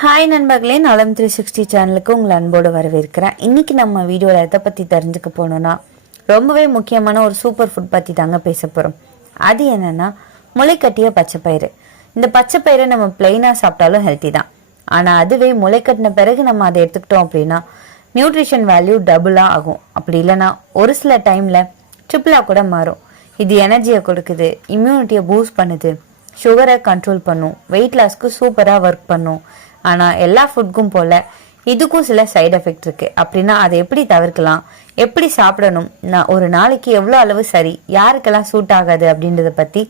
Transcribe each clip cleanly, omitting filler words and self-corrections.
Hi நண்பர்களே, நலம் 360 சேனலுக்கு உங்களை அன்போடு வரவேற்கிறேன். இன்னைக்கு நம்ம வீடியோவில் எதை பற்றி தெரிஞ்சுக்க போனோம்னா, ரொம்பவே முக்கியமான ஒரு சூப்பர் ஃபுட் பற்றி தாங்க பேச போகிறோம். அது என்னன்னா முளைக்கட்டிய பச்சைப்பயிறு. இந்த பச்சைப்பயிரை நம்ம பிளெயினாக சாப்பிட்டாலும் ஹெல்த்தி தான். ஆனால் அதுவே முளைக்கட்டின பிறகு நம்ம அதை எடுத்துக்கிட்டோம் அப்படின்னா நியூட்ரிஷன் வேல்யூ டபுளாக ஆகும். அப்படி இல்லைன்னா ஒரு சில டைமில் ட்ரிபிளாக கூட மாறும். இது எனர்ஜியை கொடுக்குது, இம்யூனிட்டியை பூஸ்ட் பண்ணுது, சுகரை கண்ட்ரோல் பண்ணும், வெயிட் லாஸ்க்கு சூப்பராக ஒர்க் பண்ணும். ஆனால் எல்லா ஃபுட்க்கும் போல் இதுக்கும் சில சைடு எஃபெக்ட் இருக்குது. அப்படின்னா அதை எப்படி தவிர்க்கலாம், எப்படி சாப்பிடணும், ஒரு நாளைக்கு எவ்வளோ அளவு சரி, யாருக்கெல்லாம் சூட் ஆகாது அப்படின்றத பற்றி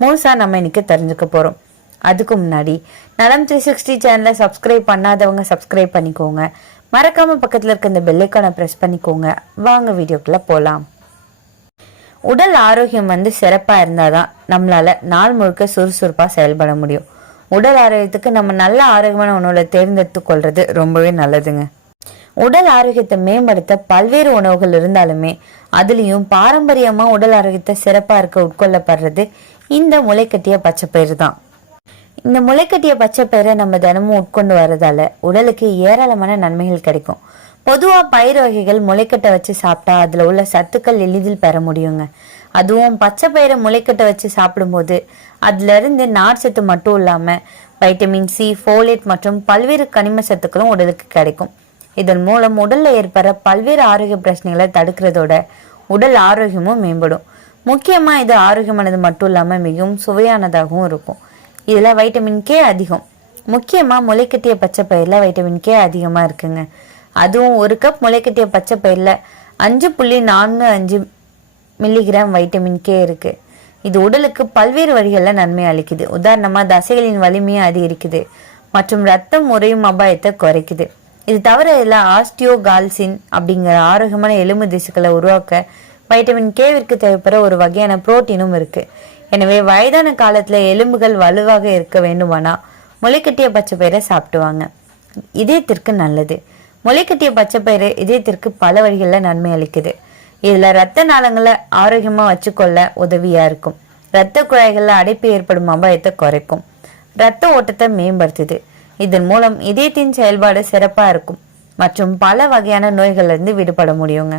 முழுசாக நம்ம இன்னைக்கு தெரிஞ்சுக்க போகிறோம். அதுக்கு முன்னாடி நலம் 360 சேனலை சப்ஸ்கிரைப் பண்ணாதவங்க சப்ஸ்கிரைப் பண்ணிக்கோங்க. மறக்காமல் பக்கத்தில் இருக்க இந்த பெல்லைக்கானை ப்ரெஸ் பண்ணிக்கோங்க. வாங்க வீடியோக்குள்ளே போகலாம். உடல் ஆரோக்கியம் சிறப்பாக இருந்தால் தான் நம்மளால் நாள் முழுக்க சுறுசுறுப்பாக செயல்பட முடியும். உடல் ஆரோக்கியத்துக்கு நம்ம நல்ல ஆரோக்கியமான உணவுகளை தேர்ந்தெடுத்து கொள்வது ரொம்பவே நல்லதுங்க. உடல் ஆரோக்கியத்தை மேம்படுத்த பல்வேறு உணவுகள் இருந்தாலுமே அதுலேயும் பாரம்பரியமாக உடல் ஆரோக்கியத்தை சிறப்பாக இருக்க உட்கொள்ளப்படுறது இந்த முளைக்கட்டிய பச்சைப்பயிறு தான். இந்த முளைக்கட்டிய பச்சைப்பயிரை நம்ம தினமும் உட்கொண்டு வர்றதால உடலுக்கு ஏராளமான நன்மைகள் கிடைக்கும். பொதுவாக பயிர் வகைகள் முளைக்கட்டை வச்சு சாப்பிட்டா அதில் உள்ள சத்துக்கள் எளிதில் பெற முடியுங்க. அதுவும் பச்சை பயிரை முளைக்கட்ட வச்சு சாப்பிடும்போது அதுலேருந்து நார் சத்து மட்டும் இல்லாமல் வைட்டமின் சி, ஃபோலேட் மற்றும் பல்வேறு கனிம சத்துக்களும் உடலுக்கு கிடைக்கும். இதன் மூலம் உடலில் ஏற்படுற பல்வேறு ஆரோக்கிய பிரச்சனைகளை தடுக்கிறதோட உடல் ஆரோக்கியமும் மேம்படும். முக்கியமாக இது ஆரோக்கியமானது மட்டும் இல்லாமல் மிகவும் சுவையானதாகவும் இருக்கும். இதில் வைட்டமின் கே அதிகம். முக்கியமாக முளைக்கட்டிய பச்சை பயிரில் வைட்டமின் கே அதிகமாக இருக்குங்க. அதுவும் ஒரு கப் முளைக்கட்டிய பச்சை பயிரில் 5.45 மில்லிகிராம் வைட்டமின் கே இருக்கு. இது உடலுக்கு பல்வேறு வழிகளில் நன்மை அளிக்குது. உதாரணமாக தசைகளின் வலிமையை அதிகரிக்குது மற்றும் ரத்தம் உறையும் அபாயத்தை குறைக்குது. இது தவிர இதில் ஆஸ்டியோகால்சின் அப்படிங்கிற ஆரோக்கியமான எலும்பு திசுக்களை உருவாக்க வைட்டமின் கேவிற்கு தேவைப்படுற ஒரு வகையான புரோட்டீனும் இருக்கு. எனவே வயதான காலத்துல எலும்புகள் வலுவாக இருக்க வேண்டுமானா முளைக்கட்டிய பச்சை பயிரை சாப்பிடுவாங்க. இதயத்திற்கு நல்லது. முளைக்கட்டிய பச்சைப்பயிறு இதயத்திற்கு பல வழிகளில் நன்மை அளிக்குது. இதுல ரத்த நாளங்களை ஆரோக்கியமா வச்சுக்கொள்ள உதவியா இருக்கும். ரத்த குழாய்கள்ல அடைப்பு ஏற்படும் அபாயத்தை குறைக்கும். ரத்த ஓட்டத்தை மேம்படுத்துது. இதன் மூலம் இதயத்தின் செயல்பாடு சிறப்பா இருக்கும் மற்றும் பல வகையான நோய்கள்ல இருந்து விடுபட முடியுங்க.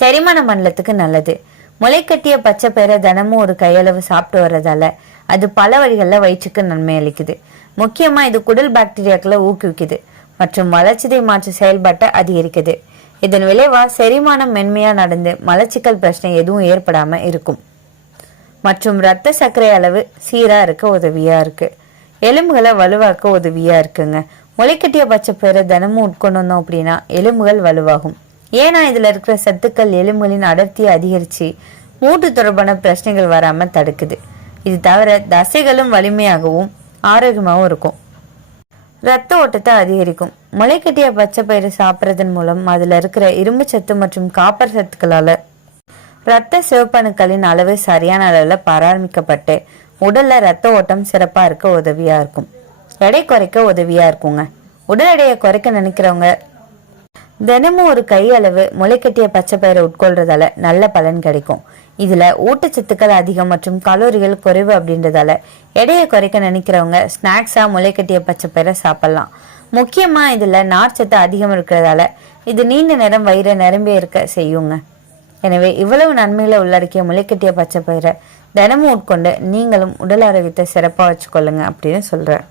செரிமான மண்டலத்துக்கு நல்லது. முளைக்கட்டிய பச்சை பயிரை தினமும் ஒரு கையளவு சாப்பிட்டு வர்றதால அது பல வழிகளில் வயிற்றுக்கு நன்மை அளிக்குது. முக்கியமா இது குடல் பாக்டீரியாக்களை ஊக்குவிக்குது மற்றும் வளர்ச்சிதை மாற்று செயல்பாட்டை அதிகரிக்குது. இதன் விளைவா செரிமானம் மென்மையா நடந்து மலச்சிக்கல் பிரச்சனை எதுவும் ஏற்படாம இருக்கும் மற்றும் இரத்த சர்க்கரை அளவு சீரா இருக்க உதவியா இருக்கு. எலும்புகளை வலுவாக்க உதவியா இருக்குங்க. முளைக்கட்டிய பச்சை பயிரை தினமும் உட்கொண்டோம் அப்படின்னா எலும்புகள் வலுவாகும். ஏன்னா இதுல இருக்கிற சத்துக்கள் எலும்புகளின் அடர்த்தியை அதிகரிச்சு மூட்டு தொடர்பான பிரச்சனைகள் வராம தடுக்குது. இது தவிர தசைகளும் வலிமையாகவும் ஆரோக்கியமாகவும் இருக்கும். ரத்த ஓட்டத்தை அதிகரிக்கும். முளைக்கட்டிய பச்சை பயிறு சாப்பிட்றதன் மூலம் அதுல இருக்கிற இரும்பு சத்து மற்றும் காப்பர் சத்துக்களால இரத்த சிவப்பணுக்களின் அளவு சரியான அளவுல பராமரிக்கப்பட்டு உடல்ல ரத்த ஓட்டம் சிறப்பா இருக்க உதவியா இருக்கும். எடை குறைக்க உதவியா இருக்குங்க. உடல் எடையை குறைக்க நினைக்கிறவங்க தினமும் ஒரு கையளவு முளைக்கட்டிய பச்சை பயிரை உட்கொள்றதால நல்ல பலன் கிடைக்கும். இதுல ஊட்டச்சத்துக்கள் அதிகம் மற்றும் கலோரிகள் குறைவு அப்படின்றதால எடையை குறைக்க நினைக்கிறவங்க ஸ்நாக்ஸா முளைக்கட்டிய பச்சை பயிரை சாப்பிடலாம். முக்கியமா இதுல நார்ச்சத்து அதிகம் இருக்கிறதால இது நீண்ட நேரம் வயிறை நிரம்பி இருக்க செய்யுங்க. எனவே இவ்வளவு நன்மைகளை உள்ளடக்கிய முளைக்கட்டிய பச்சை பயிரை தினமும் உட்கொண்டு நீங்களும் உடல் ஆரோக்கியத்தை சிறப்பா வச்சுக்கொள்ளுங்க அப்படின்னு சொல்றேன்.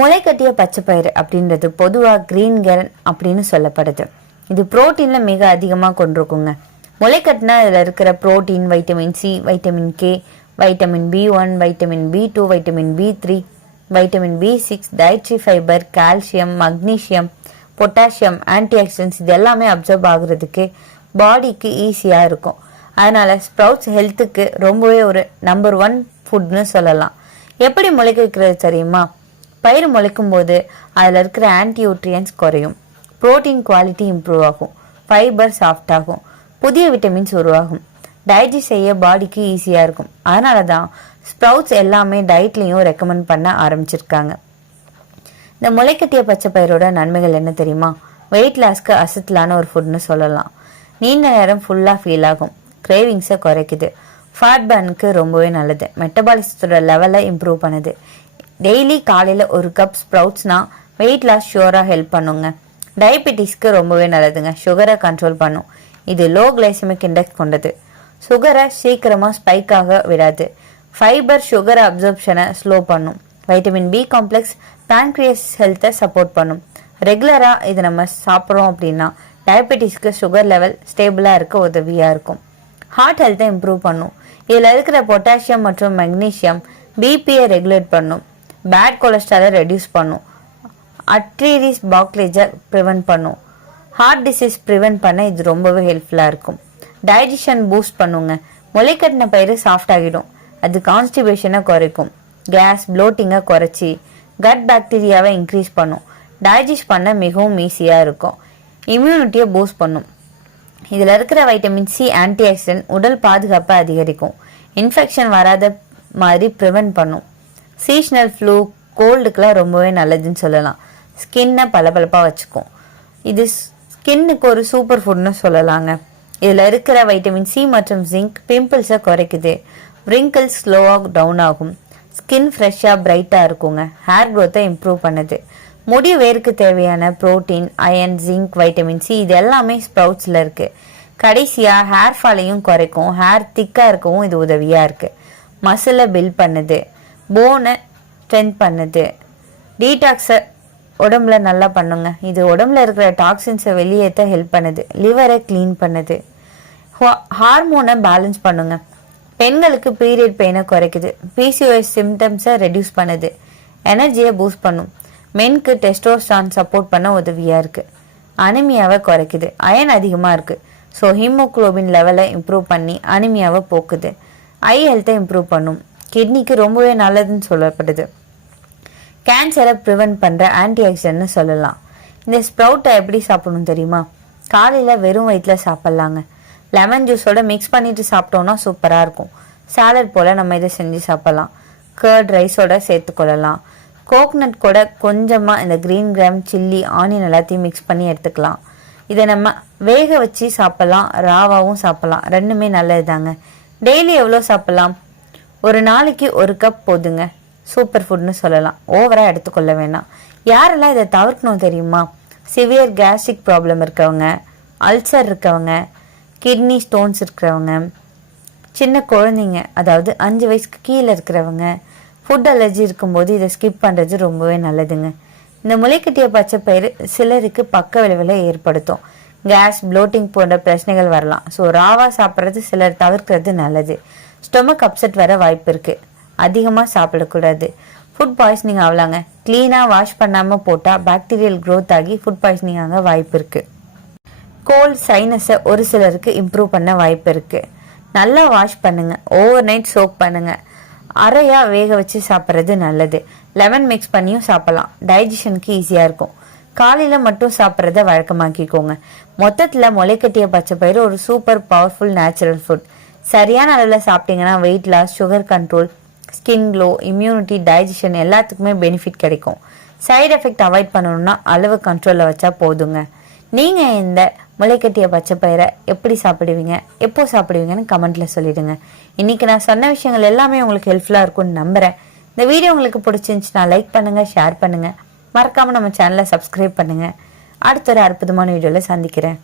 முளைக்கட்டிய பச்சை பயிறு அப்படின்றது பொதுவாக கிரீன் கேரன் அப்படின்னு சொல்லப்படுது. இது புரோட்டீன்ல மிக அதிகமாக கொண்டிருக்குங்க. முளைக்கட்டினா இதில் இருக்கிற protein vitamin C, vitamin K, vitamin B1, vitamin B2, vitamin B3, vitamin B6, dietary fibre, calcium, magnesium, potassium, anti oxidants இது எல்லாமே அப்சர்வ் ஆகுறதுக்கு பாடிக்கு ஈஸியாக இருக்கும். அதனால ஸ்ப்ரவுட்ஸ் ஹெல்த்துக்கு ரொம்பவே ஒரு நம்பர் 1 ஃபுட்னு சொல்லலாம். எப்படி முளைக்க வைக்கிறது தெரியுமா? பயிர் முளைக்கும் போது அதில் இருக்கிற ஆன்டி நியூட்ரியன்ஸ் குறையும், புரோட்டீன் குவாலிட்டி இம்ப்ரூவ் ஆகும், ஃபைபர் சாஃப்ட் ஆகும், புதிய விட்டமின்ஸ் உருவாகும், டைஜஸ்ட் செய்ய பாடிக்கு ஈஸியாக இருக்கும். அதனால தான் ஸ்ப்ரவுட்ஸ் எல்லாமே டயட்லையும் ரெக்கமெண்ட் பண்ண ஆரம்பிச்சிருக்காங்க. இந்த முளைக்கட்டிய பச்சை பயிரோட நன்மைகள் என்ன தெரியுமா? வெயிட் லாஸ்க்கு அசத்தலான ஒரு ஃபுட்னு சொல்லலாம். நீண்ட நேரம் ஃபுல்லாக ஃபீல் ஆகும், கிரேவிங்ஸை குறைக்குது, ஃபேட் பர்னுக்கு ரொம்பவே நல்லது, மெட்டபாலிசத்தோட லெவலை இம்ப்ரூவ் பண்ணுது, டெய்லி காலையில் ஒரு கப் ஸ்ப்ரவுட்ஸ்னா வெயிட் லாஸ் ஷுவராக ஹெல்ப் பண்ணுங்க. டயபெட்டிஸ்க்கு ரொம்பவே நல்லதுங்க. சுகரை கண்ட்ரோல் பண்ணும். இது லோ கிளைசமிக் இண்டெக்ஸ் கொண்டது. சுகரை சீக்கிரமாக ஸ்பைக் ஆக விடாது. ஃபைபர் சுகர் அப்சர்ப்ஷனை ஸ்லோ பண்ணும். வைட்டமின் பி காம்ப்ளெக்ஸ் பேன்க்ரியஸ் ஹெல்த்தை சப்போர்ட் பண்ணும். ரெகுலராக இது நம்ம சாப்பிட்றோம் அப்படின்னா டயபெட்டிஸ்க்கு சுகர் லெவல் ஸ்டேபிளாக இருக்க உதவியாக இருக்கும். ஹார்ட் ஹெல்த்தை இம்ப்ரூவ் பண்ணும். இதில் இருக்கிற பொட்டாசியம் மற்றும் மெக்னீஷியம் பிபியை ரெகுலேட் பண்ணும். பேட் கொலஸ்ட்ராலை ரெடியூஸ் பண்ணும். அட்ரீரிஸ் பாக்லேஜை ப்ரிவென்ட் பண்ணும். ஹார்ட் டிசீஸ் ப்ரிவென்ட் பண்ண இது ரொம்பவே ஹெல்ப்ஃபுல்லாக இருக்கும். டைஜஷன் பூஸ்ட் பண்ணுங்க. முளைக்கட்டின பயிறு சாஃப்ட் ஆகிடும். அது கான்ஸ்டிபேஷனை குறைக்கும். கேஸ் ப்ளோட்டிங்கை குறைச்சி கட் பாக்டீரியாவை இன்க்ரீஸ் பண்ணும். டைஜஸ்ட் பண்ண மிகவும் ஈஸியாக இருக்கும். இம்யூனிட்டியை பூஸ்ட் பண்ணும். இதில் இருக்கிற வைட்டமின் சி ஆன்டி ஆக்சிடென்ட் உடல் பாதுகாப்பை அதிகரிக்கும். இன்ஃபெக்ஷன் வராத மாதிரி ப்ரிவென்ட் பண்ணும். சீசனல் ஃப்ளூ கோல்டுக்கெலாம் ரொம்பவே நல்லதுன்னு சொல்லலாம். ஸ்கின்னை பளபளப்பாக வச்சுக்கும். இது ஸ்கின்னுக்கு ஒரு சூப்பர் ஃபுட்னு சொல்லலாங்க. இதில் இருக்கிற வைட்டமின் சி மற்றும் ஜிங்க் பிம்பிள்ஸை குறைக்குது. ரிங்கிள்ஸ் ஸ்லோவாக டவுன் ஆகும். ஸ்கின் ஃப்ரெஷ்ஷாக பிரைட்டாக இருக்குங்க. ஹேர் க்ரோத்தை இம்ப்ரூவ் பண்ணுது. முடி வேருக்கு தேவையான protein, iron, zinc, vitamin C இது எல்லாமே ஸ்ப்ரவுட்ஸில் இருக்குது. கடைசியாக ஹேர் ஃபாலையும் குறைக்கும். ஹேர் திக்காக இருக்கவும் இது உதவியாக இருக்குது. மசிலை பில்ட் பண்ணுது. போனை ஸ்ட்ரென்த் பண்ணுது. டீடாக்ஸை உடம்புல நல்லா பண்ணுங்க. இது உடம்புல இருக்கிற டாக்ஸின்ஸை வெளியேற்ற ஹெல்ப் பண்ணுது. லிவரை க்ளீன் பண்ணுது. ஹார்மோனை பேலன்ஸ் பண்ணுங்க. பெண்களுக்கு பீரியட் பெயினை குறைக்குது. பிசிஓஎஸ் சிம்டம்ஸை ரெடியூஸ் பண்ணுது. எனர்ஜியை பூஸ்ட் பண்ணும். மென்க்கு டெஸ்டோஸ்டான் சப்போர்ட் பண்ண உதவியாக இருக்குது. அனிமியாவை குறைக்குது. அயன் அதிகமாக இருக்குது. ஸோ ஹீமோக்ளோபின் லெவலை இம்ப்ரூவ் பண்ணி அனிமியாவை போக்குது. ஐ ஹெல்த்தை இம்ப்ரூவ் பண்ணும். கிட்னிக்கு ரொம்பவே நல்லதுன்னு சொல்லப்படுது. கேன்சரை ப்ரிவென்ட் பண்ணுற ஆன்டி ஆக்சிடென்ட்னு சொல்லலாம். இந்த ஸ்ப்ரவுட்டை எப்படி சாப்பிடணும் தெரியுமா? காலையில் வெறும் வயிற்றில் சாப்பிட்லாங்க. லெமன் ஜூஸோட மிக்ஸ் பண்ணிட்டு சாப்பிட்டோன்னா சூப்பராக இருக்கும். சாலட் போல் நம்ம இதை செஞ்சு சாப்பிட்லாம். கர்ட் ரைஸோட சேர்த்துக்கொள்ளலாம். கோக்னட் கூட கொஞ்சமாக இந்த க்ரீன் கிராம், சில்லி, ஆனியன் எல்லாத்தையும் மிக்ஸ் பண்ணி எடுத்துக்கலாம். இதை நம்ம வேக வச்சு சாப்பிட்லாம். ராவாவும் சாப்பிட்லாம். ரெண்டுமே நல்லது தாங்க. டெய்லி எவ்வளோ சாப்பிட்லாம்? ஒரு நாளைக்கு ஒரு கப் போதுங்க. சூப்பர் ஃபுட்னு சொல்லலாம். ஓவராக எடுத்துக்கொள்ள வேணாம். யாரெல்லாம் இதை தவிர்க்கணும் தெரியுமா? சிவியர் கேஸ்ட்ரிக் ப்ராப்ளம் இருக்கவங்க, அல்சர் இருக்கவங்க, கிட்னி ஸ்டோன்ஸ் இருக்கிறவங்க, சின்ன குழந்தைங்க, அதாவது 5 வயசுக்கு கீழே இருக்கிறவங்க, ஃபுட் அலர்ஜி இருக்கும்போது இதை ஸ்கிப் பண்ணுறது ரொம்பவே நல்லதுங்க. இந்த முளைக்கட்டிய பச்சை பயிறு சிலருக்கு பக்க விளைவுகளை ஏற்படுத்தும். கேஸ், ப்ளோட்டிங் போன்ற பிரச்சனைகள் வரலாம். ஸோ ராவாக சாப்பிட்றது சிலர் தவிர்க்கிறது நல்லது. ஸ்டொமக் அப்செட் வர வாய்ப்பு இருக்குது. அதிகமாக சாப்பிடக்கூடாது. ஃபுட் பாய்சனிங் ஆகலாங்க. க்ளீனாக வாஷ் பண்ணாமல் போட்டால் பாக்டீரியல் க்ரோத் ஆகி ஃபுட் பாய்சனிங் ஆக வாய்ப்பு இருக்குது. கோல்ட், சைனஸை ஒரு சிலருக்கு இம்ப்ரூவ் பண்ண வாய்ப்பு இருக்குது. நல்லா வாஷ் பண்ணுங்கள். ஓவர் நைட் சோக் பண்ணுங்கள். அரையாக வேக வச்சு சாப்பிட்றது நல்லது. லெமன் மிக்ஸ் பண்ணியும் சாப்பிட்லாம். டைஜஷனுக்கு ஈஸியாக இருக்கும். காலையில் மட்டும் சாப்பிட்றத வழக்கமாக்கிக்கோங்க. மொத்தத்தில் முளைக்கட்டிய பச்சை பயிறு ஒரு சூப்பர் பவர்ஃபுல் நேச்சுரல் ஃபுட். சரியான அளவில் சாப்பிட்டீங்கன்னா weight loss, sugar control, skin glow, immunity, digestion எல்லாத்துக்குமே பெனிஃபிட் கிடைக்கும். சைடு எஃபெக்ட் அவாய்ட் பண்ணணும்னா அளவு கண்ட்ரோலில் வச்சா போதுங்க. நீங்கள் இந்த முளைக்கட்டிய பச்சை பயிரை எப்படி சாப்பிடுவீங்க, எப்போ சாப்பிடுவீங்கன்னு கமெண்ட்டில் சொல்லிடுங்க. இன்றைக்கி நான் சொன்ன விஷயங்கள் எல்லாமே உங்களுக்கு ஹெல்ப்ஃபுல்லாக இருக்கும்னு நம்புகிறேன். இந்த வீடியோ உங்களுக்கு பிடிச்சிருந்துச்சுன்னா லைக் பண்ணுங்கள், ஷேர் பண்ணுங்கள். மறக்காமல் நம்ம சேனலை சப்ஸ்கிரைப் பண்ணுங்கள். அடுத்த ஒரு அற்புதமான வீடியோவில் சந்திக்கிறேன்.